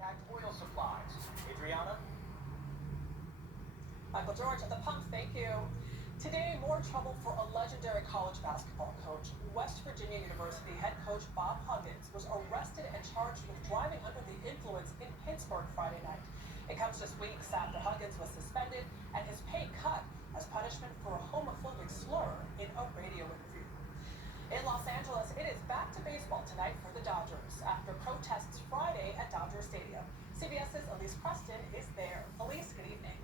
packed oil supplies. Adriana? Michael George at the pump, thank you. Today, more trouble for a legendary college basketball coach. West Virginia University head coach Bob Huggins was arrested and charged with driving under the influence in Pittsburgh Friday night. It comes just weeks after Huggins was suspended and his pay cut as punishment for a homophobic slur in a radio interview. In Los Angeles, it is back to baseball tonight for the Dodgers after protests Friday at Dodger Stadium. CBS's Elise Preston is there. Elise, good evening.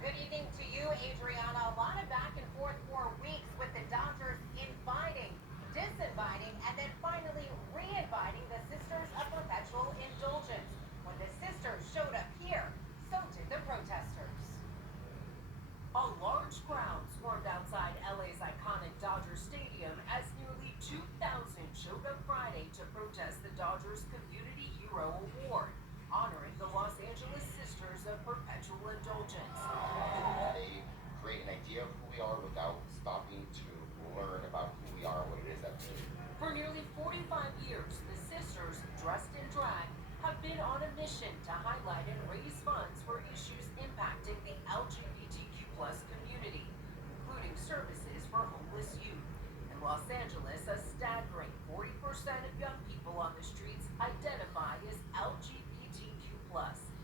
Good evening to you, Adriana. A lot of back and forth for weeks with the Dodgers inviting, disinviting, and then finally re-inviting the Sisters of Perpetual Indulgence. When the sisters showed up here, so did the protesters. A large crowd swarmed outside LA's iconic Dodger Stadium as nearly 2,000 showed up Friday to protest the Dodgers Community Hero Award, honoring the Los Angeles Sisters of Perpetual Indulgence. They create an idea of who we are without stopping to learn about who we are, what it is that we do. For nearly 45 years, the sisters, dressed in drag, have been on a mission to highlight and raise funds for issues impacting the LGBTQ community, including services for homeless youth. In Los Angeles, a staggering 40% of young people on the streets identify as LGBTQ+.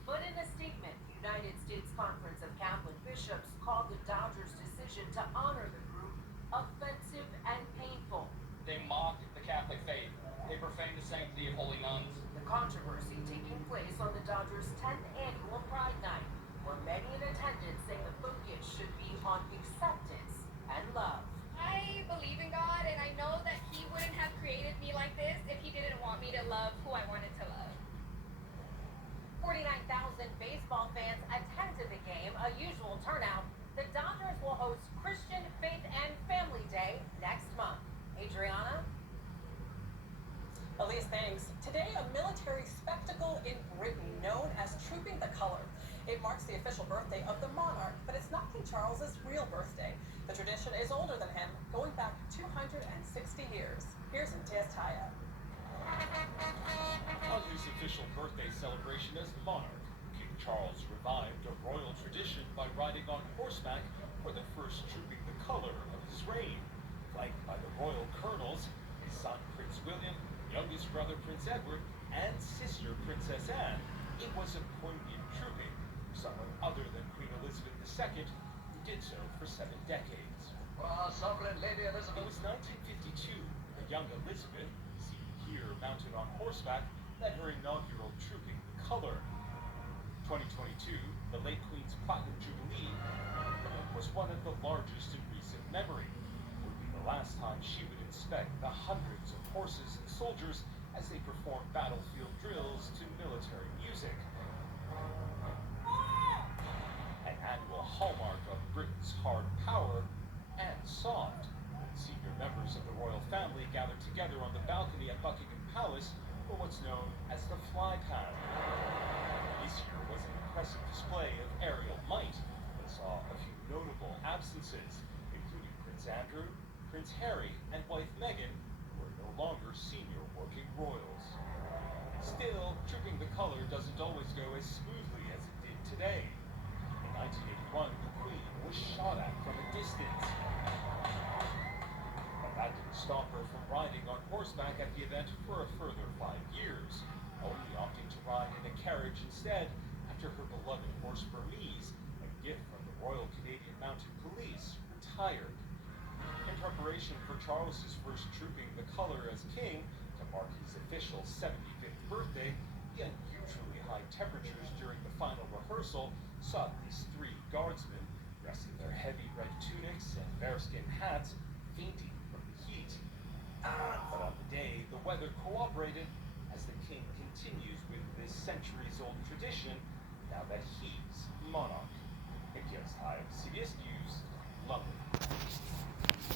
But in a statement, United States Conference of Catholic Bishops called the Dodgers' decision to honor the group offensive and painful. They mock the Catholic faith. They profane the sanctity of holy nuns. The controversy taking place on the Dodgers' 10th annual Pride Night, where many in attendance say the focus should be on acceptance and love. I believe in God, and I know that He wouldn't have created me like this if He didn't want me to love who I wanted to love. 49,000 baseball fans attended the game, a usual turnout. The Dodgers will host Christian Faith and Family Day next month. Adriana? Elise, thanks. Today, a military spectacle in Britain known as Trooping the Colour. It marks the official birthday of the monarch, but it's not King Charles's real birthday. The tradition is older than him, going back 260 years. Here's Imtiaz Taya. On his official birthday celebration as monarch, King Charles revived a royal tradition by riding on horseback for the first Trooping the Colour of his reign, flanked by the royal colonels, his son Prince William, youngest brother Prince Edward, and sister Princess Anne. It was a poignant trooping for someone other than Queen Elizabeth II, who did so for 7 decades. Sovereign Lady It Elizabeth. was 1952, the young Elizabeth, seen here mounted on horseback, led her inaugural Trooping the Colour. 2022, the late Queen's Platinum Jubilee, was one of the largest in recent memory. It would be the last time she would inspect the hundreds of horses and soldiers as they performed battlefield drills to military music. An annual hallmark of Britain's hard power and soft. Senior members of the royal family gathered together on the balcony at Buckingham Palace for what's known as the fly pad. This year was an impressive display of aerial might that saw a few notable absences, including Prince Andrew, Prince Harry, and wife Meghan, who are no longer senior working royals. Still, Trooping the Colour doesn't always go as smoothly as it did today. In 1981, the Queen was shot at from a distance. But that didn't stop her from riding on horseback at the event for a further 5 years, only opting to ride in a carriage instead after her beloved horse Burmese, a gift from the Royal Canadian Mounted Police, retired. In preparation for Charles's first Trooping the Colour as king, to mark his official 75th birthday, the unusually high temperatures during the final rehearsal saw at least 3 guardsmen, dressed in their heavy red tunics and bearskin hats, fainting from the heat. But on the day, the weather cooperated as the king continues with this centuries-old tradition now that he's monarch. Imtiaz Taya, CBS News.